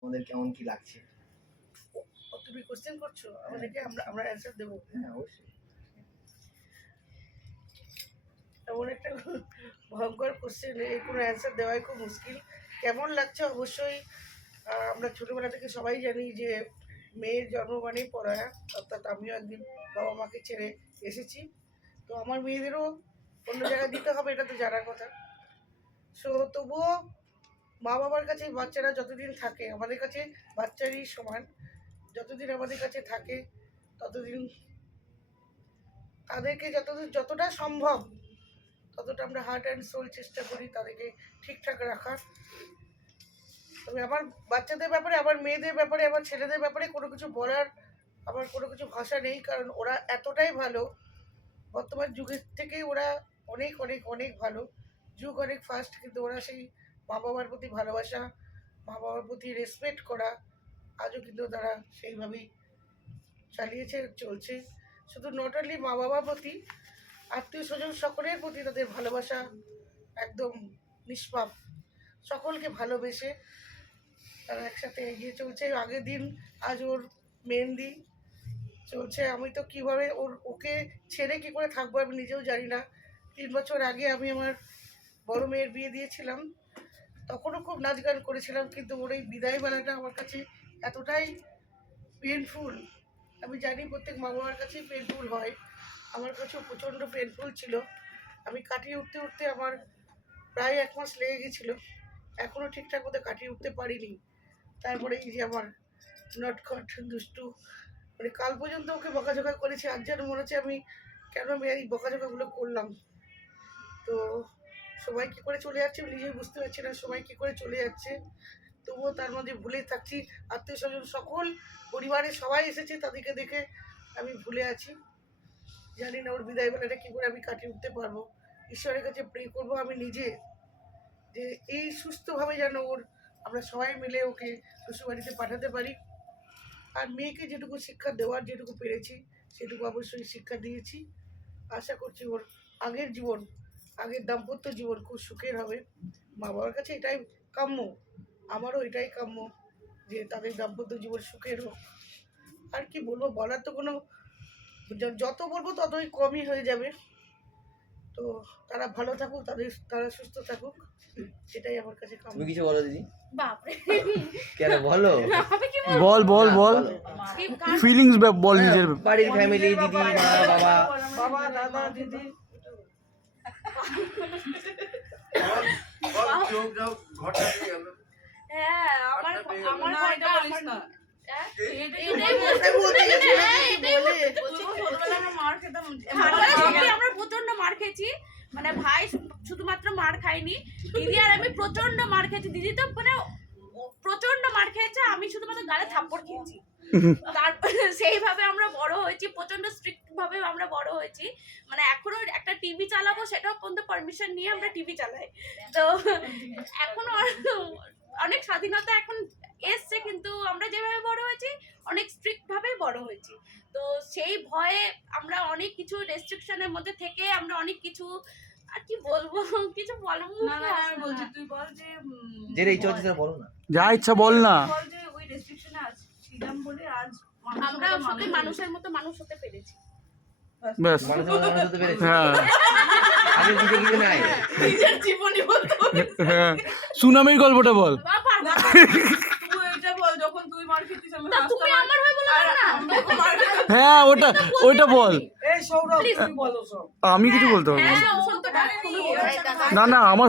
আমাদের কেমন কি লাগছে? তুমি কোশ্চেন করছো আমাদেরকে, আমরা অ্যান্সার দেবো? হ্যাঁ অবশ্যই। এমন একটা ভয়ঙ্কর কোশ্চেন, এর কোনো অ্যান্সার দেওয়াই খুব মুশকিল। কেমন লাগছে অবশ্যই আমরা ছোটোবেলা থেকে সবাই জানি যে মেয়ের জন্ম মানেই পড়ায়া, অর্থাৎ আমিও একদিন বাবা মাকে ছেড়ে এসেছি, তো আমার মেয়েদেরও অন্য জায়গায় দিতে হবে, এটা তো জানার কথা। সো তবুও মা বাবার কাছে বাচ্চারা যতদিন থাকে আমাদের কাছে বাচ্চারই সমান, যতদিন আমাদের কাছে থাকে ততদিন তাদেরকে যতটা সম্ভব ততটা আমরা হার্ট অ্যান্ড সোল চেষ্টা করি তাদেরকে ঠিকঠাক রাখার। তবে আমার বাচ্চাদের ব্যাপারে, আমার মেয়েদের ব্যাপারে, আমার ছেলেদের ব্যাপারে কোনো কিছু বলার আমার কোনো কিছু ভাষা নেই, কারণ ওরা এতটাই ভালো, বর্তমান যুগের থেকে ওরা অনেক অনেক অনেক ভালো। যুগ অনেক ফাস্ট, কিন্তু ওরা সেই মা বাবার প্রতি ভালোবাসা, মা বাবার প্রতি রেসপেক্ট করা আজও কিন্তু তারা সেইভাবেই চালিয়েছে, চলছে। শুধু নট অনলি মা বাবার প্রতি, আত্মীয় স্বজন সকলের প্রতি তাদের ভালোবাসা একদম নিষ্পাপ, সকলকে ভালোবেসে তারা একসাথে এগিয়ে চলছে। আগের দিন আজ ওর মেহেন্দি চলছে, আমি তো কীভাবে ওকে ছেড়ে কী করে থাকবো আমি নিজেও জানি না। 3 বছর আগে আমি আমার বড় মেয়ের বিয়ে দিয়েছিলাম, তখনও খুব নাচ গান করেছিলাম, কিন্তু ওর এই বিদায়বেলাটা আমার কাছে এতটাই পেনফুল। আমি জানি প্রত্যেক মা বাবার কাছেই পেনফুল হয়, আমার কাছেও প্রচণ্ড পেনফুল ছিল। আমি কাটিয়ে উঠতে উঠতে আমার প্রায় 1 মাস লেগে গেছিলো, এখনও ঠিকঠাক মতো কাটিয়ে উঠতে পারিনি। তারপরে এই যে আমার নটখট দুষ্টু, মানে কাল পর্যন্ত ওকে বকাঝকা করেছি, আজ যেন মনে হচ্ছে আমি কেন আমি এই বকাঝকাগুলো করলাম। তো সবাই কী করে চলে যাচ্ছে আমি নিজেই বুঝতে পারছি না, সবাই কী করে চলে যাচ্ছে, তবুও তার মধ্যে ভুলে থাকছি। আত্মীয় স্বজন সকল পরিবারের সবাই এসেছে, তাদেরকে দেখে আমি ভুলে আছি। জানি না ওর বিদায়বেলাটা কী করে আমি কাটিয়ে উঠতে পারবো। ঈশ্বরের কাছে প্রে করবো আমি নিজে, যে এই সুস্থভাবে যেন আমরা সবাই মিলে ওকে শ্বশুরবাড়িতে পাঠাতে পারি। আর মেয়েকে যেটুকু শিক্ষা দেওয়ার যেটুকু পেরেছি সেটুকু অবশ্যই শিক্ষা দিয়েছি। আশা করছি ওর আগের জীবন, আগের দাম্পত্য জীবন খুব সুখের হবে। মা বাবার কাছে এটাই কাম্য, আমারও এটাই কাম্য যে তাদের দাম্পত্য জীবন সুখের হোক। আর কি বলবো, বলার তো কোনো, যত বলবো ততই কমই হয়ে যাবে। তো তারা ভালো থাকুক, তারা সুস্থ থাকুক, এটাই আমার কাছে কাম্য। তুমি কিছু বলো দিদি। বাপরে কেন বলো? বল বল বল, ফিলিংস বল নিজের। বাড়ির ফ্যামিলি, দিদি, মা, বাবা, বাবা, দাদা, দিদি। হ্যাঁ, আমার ঘরটা আমার না। আমরা প্রচন্ড মার খেয়েছি, মানে ভাই শুধুমাত্র মার খাইনি, দিদি আর আমি প্রচন্ড মার খেয়েছি। দিদি তো মানে প্রচন্ড মার খেয়েছে, আমি শুধুমাত্র গালে থাপ্পড় খেয়েছি। তারপরে সেইভাবে আমরা বড় হয়েছি, প্রচন্ড স্ট্রিক্ট ভাবে আমরা বড় হয়েছি। মানে এখনো একটা টিভি চালাবো সেটাও পর্যন্ত পারমিশন নিয়ে আমরা টিভি চালাই। তো এখনো অনেক স্বাধীনতা এখন এসছে, কিন্তু আমরা যেভাবে বড় হয়েছি অনেক স্ট্রিক্ট ভাবেই বড় হয়েছি। তো সেই ভয়ে আমরা অনেক কিছু রেস্ট্রিকশনের মধ্যে থেকে আমরা অনেক কিছু, আর কি বলবো, কিছু বলবো না। আমি বলছি তুই বল যে যেটা ইচ্ছা হচ্ছে বলো না, যা ইচ্ছা বল না। বল যে ওই রেস্ট্রিকশনে ছিলাম বলে আজ আমরা সত্যি মানুষের মতো মানুষ হতে পেরেছি। ব্যাস, মানুষের মতো মানুষ হতে পেরেছি। হ্যাঁ আগে কিছু নাই। নিজের জীবনই বলতে হবে। হ্যাঁ, সুনামের গল্পটা বল। তুই এটা বল, যখন তুই মার খেতিস আমি তুমি আমার হয়ে বলো না। হ্যাঁ ওটা বল। এই সৌরভ, তুমি বলো সব। আমি কিছু বলতে পারবো হ্যাঁ, না। সত্যটা না আমার